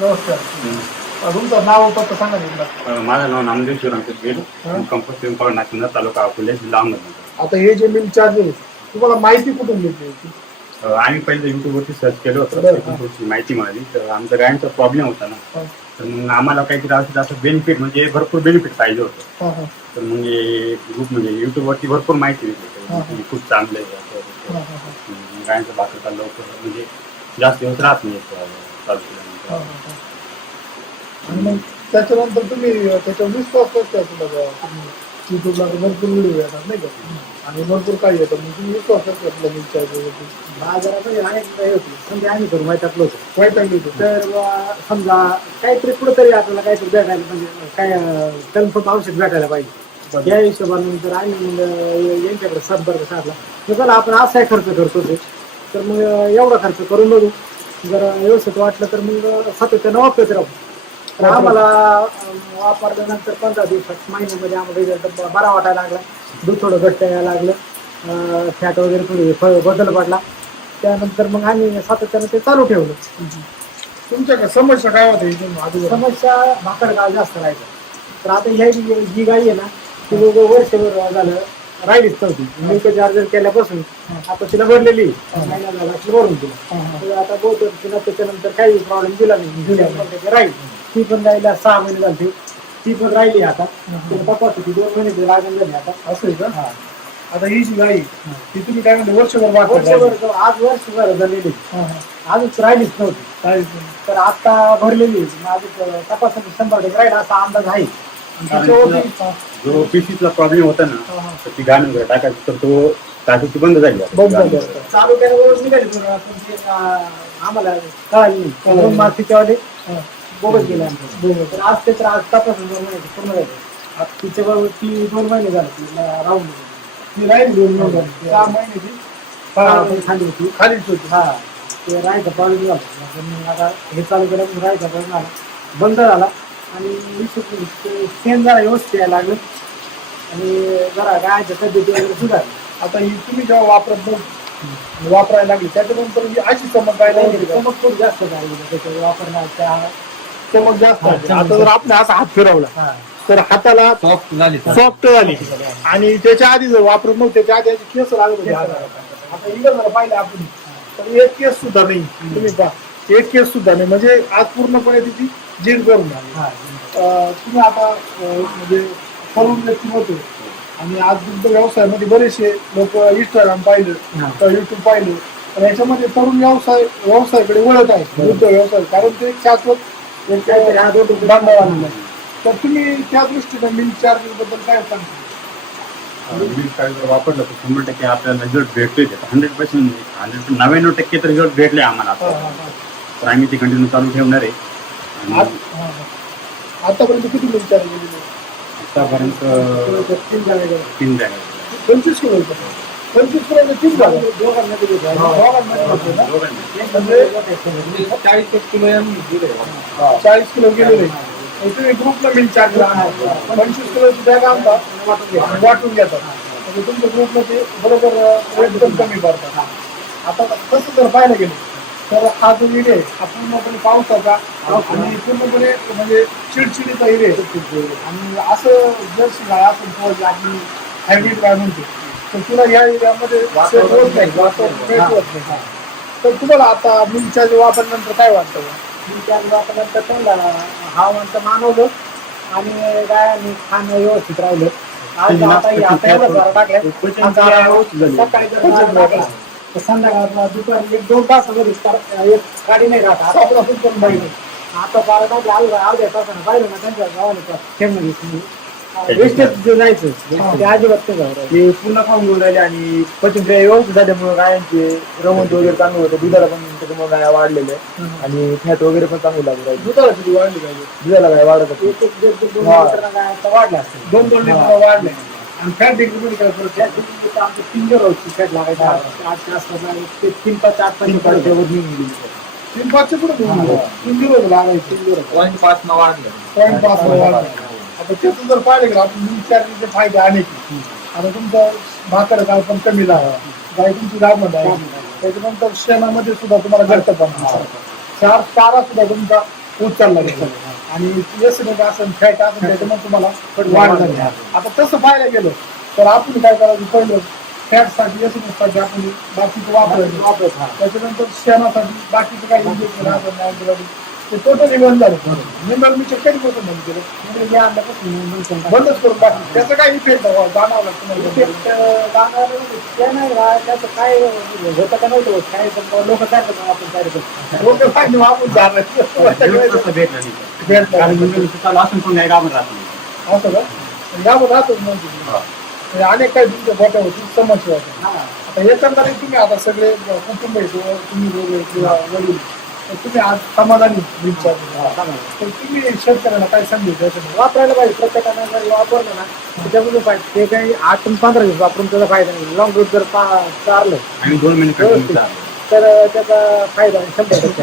नमस्कार तुमचं नाव पत्ता सांगा एकदा. माझं नाव नामदेव शिवरामचे गेल हा. कंपोस्ट पिंपळ नाशिक तालुका अकोले जिल्हा अहमदनगर आता हे जे मिल चार्जेस तुम्हाला माहिती कुठून? अ, आम्ही पहिले युट्यूबवरती सर्च केलं होतं बरं. थोडीशी माहिती मिळाली तर आमच्या गायांचा प्रॉब्लेम होता ना हा, तर मग आम्हाला काहीतरी असं असं बेनिफिट म्हणजे भरपूर बेनिफिट पाहिजे होतं हा, हा, तर मग हे ग्रुप म्हणजे युट्यूबवरती भरपूर माहिती मिळते हा. खूप चांगलं आहे असं हा. हा, हा, गायांचं बाकरता लवकर म्हणजे जास्त दिवस राहत नाही चालू हा, केल्यानंतर हा, हा. आणि मग त्याच्यानंतर तुम्ही त्याच्यावर विश्वास कसं तुला? तुम्ही युट्यूबला तर भरपूर व्हिडिओ येतात नाही का? आणि भरपूर काही येतं मग तुम्ही विश्वास तुला मिल चार्जेस बाजारामध्ये अनेक काही होती. समजा आम्ही माहीत टाकलो होतो. वाईट लागली होती तर बुवा समजा काहीतरी कुठंतरी आपल्याला काहीतरी भेटायला म्हणजे काय कन्फर्म औषध भेटायला पाहिजे. या हिशोबाने तर आम्ही मग अं, यांच्याकडे संपर्क साधला तर चला आपण असाही खर्च करतो ते तर मग एवढा खर्च करून बघू. जर व्यवस्थित वाटलं तर मग सातत्यानं वापरत राहू. तर आम्हाला वापरल्यानंतर पंधरा दिवसात महिन्यामध्ये आम्हाला result बरा वाटायला लागला. दूध थोडं घट्ट यायला लागलं. फॅट वगैरे थोडी बदल पडला. त्यानंतर मग आम्ही सातत्यानं ते चालू ठेवलं. तुमच्या समस्या काय अगोदर समस्या भाकर गाव जास्त राहायचं तर आता ह्या जी गाई आहे ना ती वर्षभर झालं. राहिलीच नव्हती. मिल्क चार्जर केल्यापासून आता तिला भरलेली भरून दिला आता बहुत तिला त्याच्यानंतर काही प्रॉब्लेम दिला नाही. राहील. ती पण राहिला सहा महिने झाली. ती पण राहिली आता. तिला तपास होती दोन महिने लागून झाली आता. असं का. आता ही जी गाई ती तुम्ही काय म्हणते वर्षभर वर्षभर आज वर्ष झालं झालेली अजून राहिलीच नव्हती. तर आता भरलेली अजून तपासणी शंभर टक्के राहील. असा अंदाज आहे. जो पीसीचा प्रॉब्लेम होता ना तर ती गाणं वगैरे टाकायची तर तो टाकायची बंद झाली आता. बंद झाली. आता. चालू केल्यावर निघाली पण आपण ते, अं, आम्हाला कळाली नाही. दोन मार्च त्याच्यावाले बोगस गेले आमच्या तर आज ते तर आज तपासून दोन महिने पूर्ण झाले. आज तिच्याबरोबर ती दोन महिने झाले. तिला राहून गेली. ती राहील दोन महिने. सहा महिन्याची हा, पण खाली होती. खालीच होती. हा. ते राहायचा प्रॉब्लेम झाला पण मग आता हे चालू राहायचा प्रॉब्लेम बंद झाला. आणि सेन जरा व्यवस्थित यायला लागलं. आणि जरा गायच्या तब्येती वगैरे सुधारली. आता ही तुम्ही जेव्हा वापरत नव्हती, वापरायला लागली त्याच्यानंतर ही अशी चमक काय लागली का? चमक खूप जास्त झाली त्याच्या वापरण्याच्या. चमक जास्त हा, आली. आता जर आपण असा हात फिरवला हा. तर हाताला सॉफ्ट झाली. सॉफ्ट झाली. आणि त्याच्या आधी जर वापरत नव्हते त्याच्या आधी याचे केस लागत होते. हाताला. आता इकडे जर पाहिलं आपण. तर एक केस सुद्धा नाही. तुम्ही पहा. एक केस सुद्धा नाही. म्हणजे आज पूर्णपणे तिची हा. तुम्ही आता म्हणजे तरुण व्यक्ती होते. आणि आज दुग्ध व्यवसायामध्ये बरेचसे लोक इंस्टाग्राम पाहिलं. तर युट्यूब पाहिलं. तर याच्यामध्ये तरुण व्यवसाय व्यवसायाकडे वळत आहे दुग्ध व्यवसाय. कारण ते एक शाश्वत एक हा आलेला तर तुम्ही त्या दृष्टीने मिल्क चार्जेस बद्दल काय सांगता चार्जर वापरलं तर शंभर टक्के आपल्याला रिझल्ट भेटतोय हंड्रेड पर्सेंट हंड्रेड नव्याण्णव टक्के तर रिझल्ट भेटले आम्हाला आता. तर आम्ही ते कंटिन्यू चालू ठेवणार आहे. आज- हा, हा. आतापर्यंत किती चार्ज गेलेले आतापर्यंत तीन झाले. तीन जागा पंचवीस किलो होतं. पंचवीस किलो तीन झालं दोघांमध्ये होते. ना? दोघांनी. एक म्हणजे चाळीस एक किलो यांनी दिले चाळीस किलो गेलेले मग तुम्ही ग्रुपला मिल्क चार्ज पंचवीस किलोची बॅग आणता वाटून घ्या. आणि वाटून घेतात म्हणजे तुमच्या ग्रुपला ते बरोबर कमी पडतात आता तसं जर पाहायला गेलं तर हा जो इडे आहे हा पूर्णपणे पावसाचा आणि पूर्णपणे म्हणजे चिडचिडीचा इडे आहे. आणि असं जर्सी गाय आपण किंवा जी आपली हायब्रिड गाय म्हणतो तर तुला या एरियामध्ये नाही. नाही. तर तुम्हाला आता मिल्क चार्ज वापरल्यानंतर काय वाटतं? मी त्या वापरल्यानंतर त्यांना हवामानचं मानवलं आणि गायांनी खाणं व्यवस्थित राहिलं. आज आता आता एवढं जरा टाकलं सकाळी जर जरा तर संध्याकाळ दुपारी एक दोन तासामध्ये तर एक गाडी नाही राहत. आता खूप पण पाहिजे आता बारा आलं अर्ध्या तासानं पाहिलं ना त्यांच्या गावाला वेस्टेज जे जायचं ते अजिबात नाही जाऊ ते पूर्ण खाऊन घेऊन राहिले आणि पचनक्रिया व्यवस्थित झाल्यामुळे गायांचे रवंत वगैरे चांगलं होतं. दुधाला पण त्याच्यामुळे गाया वाढलेल्या. आणि फॅट वगैरे पण चांगलं लागू राहिले. दुधाला किती वाढली पाहिजे. दुधाला गाय वाढत होती. एक दोन हा. आता दोन दोन लिटर वाढले आणि फॅट डिग्री काय फरक त्या? दिवशी आमचे तीन जर होती फॅट लागायचं आठच्या आसपास ते तीन पाच आठ वर निघून गेली. तीन पाचशे पुढे दोन. तीन लागायचे. तीन पॉईंट पाच न वाढलं. पॉईंट पाच वाढले. आता जर पाहिलं गेलं आपण फायदे अनेक. आता तुमचं भाकर काळ पण कमी झाला. गाय तुमची दाबण आहे त्याच्यानंतर शेणामध्ये सुद्धा तुम्हाला घट्ट पण चार चारा सुद्धा तुमचा ऊस चालला गेला. आणि एसिडिक असेल फॅट असेल त्याच्यामुळे तुम्हाला वाढ झाली आता तसं पाहायला गेलं तर आपण काय करायचं पहिलं फॅटसाठी एसिडिकसाठी आपण बाकीचं वापरायचं. वापरत त्याच्यानंतर शेणासाठी बाकीचं काही इंजेक्शन ते टोटली बंद झालं. निंबर मी कधी बसून बंद केलं. बंदच करून टाकलं त्याचं काही इफेक्ट जाणवला तुम्हाला जाणवलं नाही. ते नाही राह- त्याचं काय होतं का नव्हतं? होत. काय लोक काय आपण काय करतो? डोकं पाहिजे वापरून झालं तसं भेटलं नाही. भेटलं. कारण इंटरव्ह्यू चालू असून पण काय गाभण राहत. नाही असं का? राहतच. म्हणजे अनेक काही तुमच्या गोट्यावरती समस्या होत्या आता एकंदरीत तुम्ही आता सगळे कुटुंब आहे किंवा तुम्ही किंवा वडील. तुम्ही आज समाधानी विचार तर तुम्ही शेतकऱ्यांना काय त्याच्यामध्ये वापरायला पाहिजे. प्रत्येकानं जर वापरलं ना त्याच्यामध्ये फायदा ते काही आठ पंधरा दिवस वापरून त्याचा फायदा नाही. लॉंग रूट जर चारलं आणि दोन महिने तर त्याचा फायदा शंभर टक्के.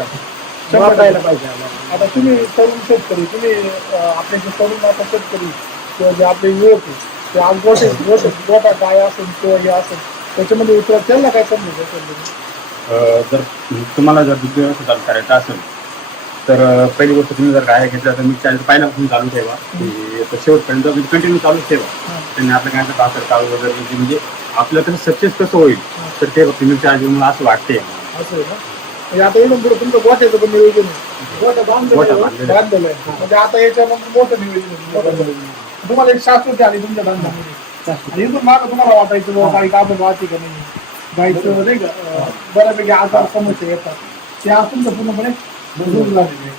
वापरायला पाहिजे. आता तुम्ही तरुण शेतकरी तुम्ही आपले जे तरुण आता शेतकरी किंवा जे आपले युवक ते आज गोटे गोटे गोटा काय असेल किंवा हे असेल त्याच्यामध्ये उतरत त्यांना काय जर तुम्हाला जर दुग्ध व्यवसाय चालू करायचा असेल तर पहिली गोष्ट तुम्ही जर गाय घेतल्या तर मी चॅनल पहिल्यापासून चालू ठेवा. शेवटपर्यंत कंटिन्यू चालू ठेवा. त्यांनी आपल्या गायचं भाकर काढू वगैरे म्हणजे म्हणजे आपलं कसं सक्सेस कसं होईल? तर ते फक्त मी चार्ज मला असं वाटते असं आहे ना म्हणजे आता पुढे तुमचं गोठ्याचं पण नियोजन बांधलेलं. बांधलेला आहे. म्हणजे आता मोठं नियोजन. तुम्हाला एक शाश्वती आली तुमच्या धंद्यामध्ये आणि इथून मागं तुम्हाला वाटायचं काही कामं राहते का नाही? गायचं नाही का? बऱ्यापैकी आजार समस्या येतात. ते आज तुमचं पूर्णपणे दूर झालेले.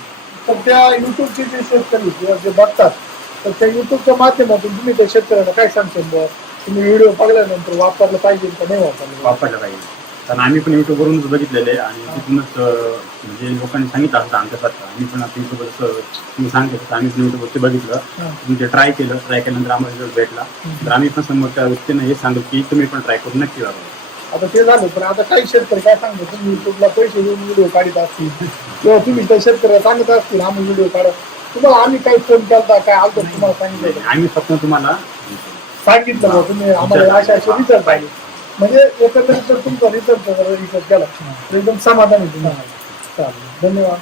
तर त्या युट्यूबचे जे शेतकरी किंवा जे बघतात तर त्या युट्यूबच्या माध्यमातून तुम्ही त्या शेतकऱ्यांना काय सांगशाल बुवा तुम्ही व्हिडिओ पाहिल्यानंतर वापरलं पाहिजे का नाही वापरलं पाहिजे? वापरलं पाहिजे. कारण आम्ही पण युट्यूबवरूनच बघितलेले आणि तिथूनच म्हणजे लोकांनी सांगितलं असतं आमच्यासारखं आम्ही पण आता युट्यूबवरच तुम्ही सांगतो तसं आम्ही पण युट्यूबवरती बघितलं. हा. म्हणजे ट्राय केलं. ट्राय केल्यानंतर आम्हाला रिझल्ट भेटला. तर आम्ही पण समोरच्या व्यक्तींना हे सांगतो की तुम्ही पण ट्राय करून नक्की वापरा. आता ते झालं पण आता काही शेतकरी काय सांगतो तुम्ही युट्यूबला पैसे देऊन व्हिडिओ काढत असतील. किंवा तुम्ही त्या शेतकऱ्याला सांगत असतील आम्ही व्हिडिओ काढ तुम्हाला आम्ही काही फोन केला काय आलं तुम्हाला सांगितलं? आम्ही फक्त तुम्हाला सांगितलं बा तुम्ही आम्हाला अशा अशा रिझल्ट पाहिजे. म्हणजे एकंदरीत जर तुमचा रिझल्ट जर रिझल्ट केला तर एकदम समाधानी तुम्हाला. चालेल धन्यवाद.